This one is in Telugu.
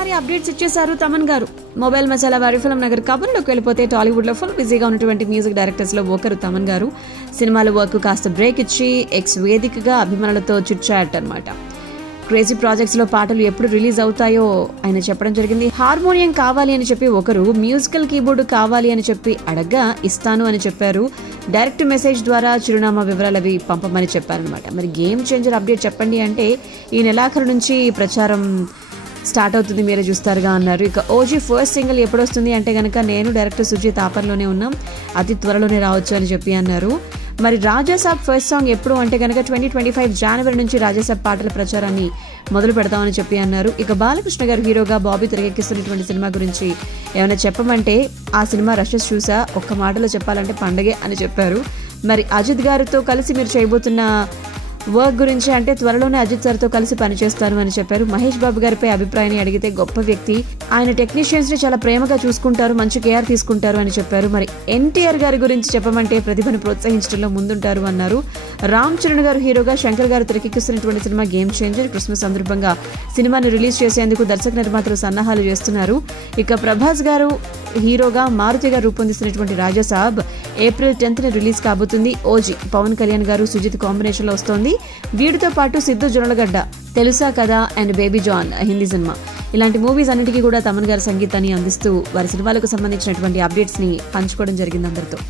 భారీ అప్డేట్స్ ఇచ్చేశారు తమన్ గారు. మొబైల్ మసాలా వారి ఫిల్మ్ నగర్ కబుర్లోకి వెళ్ళిపోతే టాలీవుడ్ లో ఫుల్ బిజీగా ఉన్నటువంటి మ్యూజిక్ డైరెక్టర్స్ లో ఒకరు తమన్ గారు. సినిమాల వర్క్ కాస్త బ్రేక్ ఇచ్చి ఎక్స్ వేదికగా అభిమానులతో చిట్చాట్ అన్నమాట. క్రేజీ ప్రాజెక్ట్స్ లో పాటలు ఎప్పుడు రిలీజ్ అవుతాయో ఆయన చెప్పడం జరిగింది. హార్మోనియం కావాలి అని చెప్పి ఒకరు, మ్యూజికల్ కీబోర్డు కావాలి అని చెప్పి అడగ్గా ఇస్తాను అని చెప్పారు. డైరెక్ట్ మెసేజ్ ద్వారా చిరునామా వివరాలు అవి పంపమని చెప్పారనమాట. మరి గేమ్ చేంజర్ అప్డేట్ చెప్పండి అంటే ఈ నెలాఖరు నుంచి ప్రచారం స్టార్ట్ అవుతుంది, మీరే చూస్తారుగా అన్నారు. ఇక ఓజీ ఫస్ట్ సింగిల్ ఎప్పుడు వస్తుంది అంటే కనుక నేను డైరెక్టర్ సుజిత్ ఆపర్లోనే ఉన్నాం, అతి త్వరలోనే రావచ్చు అని చెప్పి అన్నారు. మరి రాజాసాబ్ ఫస్ట్ సాంగ్ ఎప్పుడు అంటే కనుక 2025 జనవరి నుంచి రాజాసాబ్ పాటల ప్రచారాన్ని మొదలు పెడతామని చెప్పి అన్నారు. ఇక బాలకృష్ణ గారు హీరోగా బాబీ తెరకెక్కిస్తున్నటువంటి సినిమా గురించి ఏమైనా చెప్పమంటే ఆ సినిమా రషెస్ చూసా, ఒక్క మాటలో చెప్పాలంటే పండగే అని చెప్పారు. మరి అజిత్ గారితో కలిసి మీరు చేయబోతున్న వర్క్ గురించి అంటే త్వరలోనే అజిత్ సార్తో కలిసి పనిచేస్తాను అని చెప్పారు. మహేష్ బాబు గారిపై అభిప్రాయాన్ని అడిగితే గొప్ప వ్యక్తి, ఆయన టెక్నీషియన్స్ ని చాలా ప్రేమగా చూసుకుంటారు, మంచి కేర్ తీసుకుంటారు అని చెప్పారు. మరి ఎన్టీఆర్ గారి గురించి చెప్పమంటే ప్రతిభను ప్రోత్సహించడంలో ముందుంటారు అన్నారు. రామ్ చరణ్ గారు హీరోగా శంకర్ గారు తెరకెక్కిస్తున్నటువంటి సినిమా గేమ్ చేంజర్. క్రిస్మస్ సందర్భంగా సినిమాను రిలీజ్ చేసేందుకు దర్శక నిర్మాతలు సన్నాహాలు చేస్తున్నారు. ఇక ప్రభాస్ గారు హీరోగా మారుతి గారు రూపొందిస్తున్నటువంటి రాజాసాబ్ ఏప్రిల్ 10th రిలీజ్ కాబోతుంది. ఓజీ పవన్ కళ్యాణ్ గారు సుజిత్ కాంబినేషన్ లో వస్తోంది. వీటితో పాటు సిద్ధు జొన్నలగడ్డ తెలుసా కదా అండ్ బేబీ జాన్ హిందీ సినిమా, ఇలాంటి మూవీస్ అన్నిటికీ కూడా తమన్ గారి సంగీతాన్ని అందిస్తూ వారి సినిమాలకు సంబంధించినటువంటి అప్డేట్స్ ని పంచుకోవడం జరిగింది అందరితో.